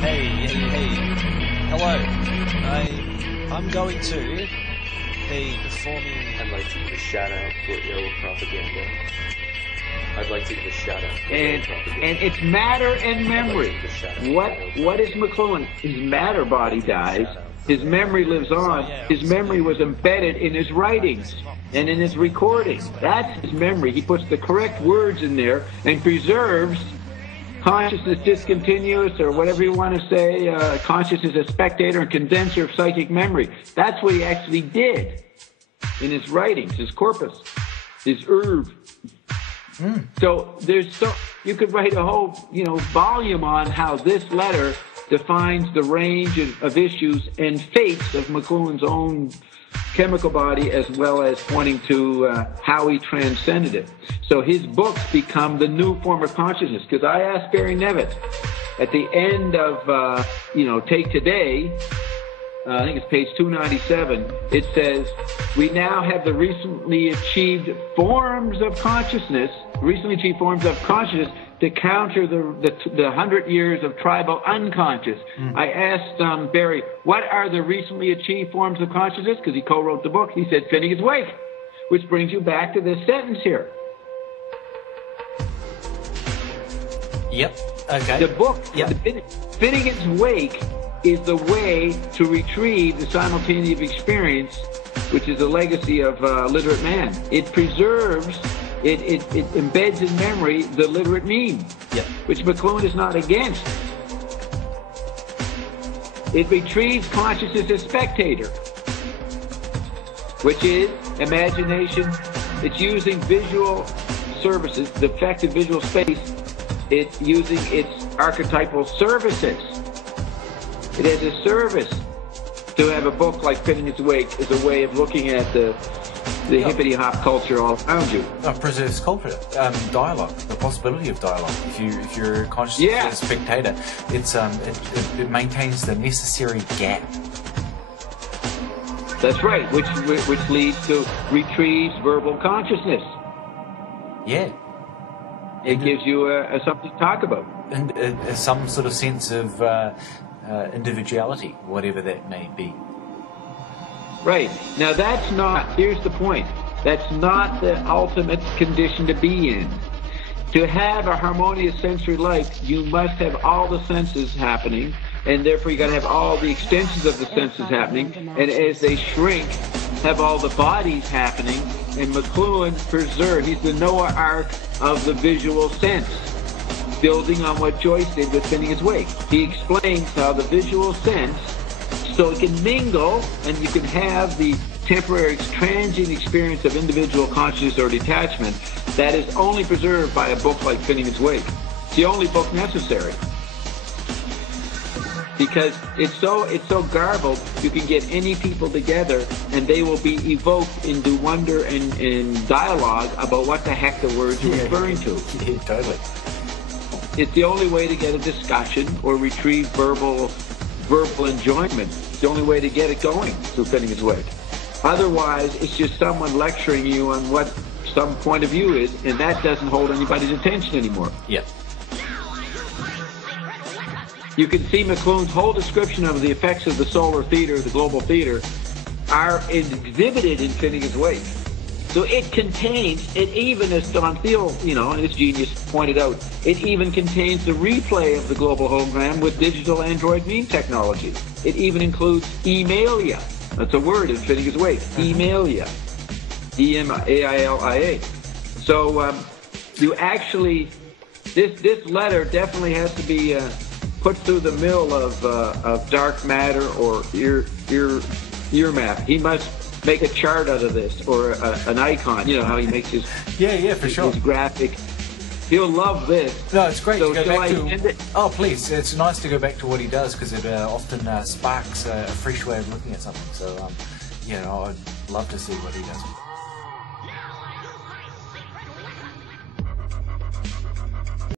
Hey. Hello. I'm going to be performing... I'd like to give a shout out for ill propaganda. I'd like to give a shout out for ill propaganda. And it's matter and memory. What is McLuhan? His matter body dies. His memory lives on. His memory was embedded in his writings and in his recording. That's his memory. He puts the correct words in there and preserves consciousness discontinuous, or whatever you want to say, consciousness as spectator and condenser of psychic memory. That's what he actually did in his writings, his corpus, his oeuvre. So you could write a whole, volume on how this letter defines the range of issues and fates of McLuhan's own chemical body, as well as pointing to how he transcended it. So his books become the new form of consciousness. Because I asked Barry Nevitt at the end of, Take Today, I think it's page 297, it says, we now have the recently achieved forms of consciousness to counter the 100 years of tribal unconscious. I asked Barry, what are the recently achieved forms of consciousness? Because he co-wrote the book. He said, Finnegan's Wake, which brings you back to this sentence here. Yep. Okay. The book, yep. Finnegan's Wake, is the way to retrieve the simultaneous experience, which is a legacy of literate man. It preserves, it embeds in memory the literate mean, which McLuhan is not against. It retrieves consciousness as spectator, which is imagination. It's using visual services, the effective visual space. It's using its archetypal services. It has a service to have a book like Finnegan's Wake is a way of looking at the hippity-hop culture all around you. Preserves culture, dialogue, the possibility of dialogue. If you're conscious as a spectator, it maintains the necessary gap. That's right, which leads to retrieves verbal consciousness. Yeah. It gives you something to talk about. And some sort of sense of individuality, whatever that may be. Right. Now here's the point, that's not the ultimate condition to be in. To have a harmonious sensory life, you must have all the senses happening, and therefore you got to have all the extensions of the senses happening, and as they shrink, have all the bodies happening. And McLuhan preserved, he's the Noah Ark of the visual sense, building on what Joyce did with Finnegan's Wake. He explains how the visual sense, so it can mingle, and you can have the temporary transient experience of individual consciousness or detachment that is only preserved by a book like Finnegan's Wake. It's the only book necessary. Because it's so garbled, you can get any people together and they will be evoked into wonder and dialogue about what the heck the words are referring to. Yeah, totally. It's the only way to get a discussion or retrieve verbal enjoyment. It's the only way to get it going through Finnegan's Wake. Otherwise, it's just someone lecturing you on what some point of view is, and that doesn't hold anybody's attention anymore. Yeah. You can see McLuhan's whole description of the effects of the solar theater, the global theater, are exhibited in Finnegan's Wake. So it contains, it even, as Don Thiel, and his genius pointed out, it even contains the replay of the global hologram with digital android meme technology. It even includes emailia. That's a word in Finnegan's Wake. Emailia. E-M-A-I-L-I-A. So you actually, this letter definitely has to be put through the mill of dark matter or ear map. He must make a chart out of this, or an icon. You know how he makes his for sure. His graphic. He'll love this. No, it's great so to go back to. Oh, please! It's nice to go back to what he does, because it often sparks a fresh way of looking at something. So, I'd love to see what he does.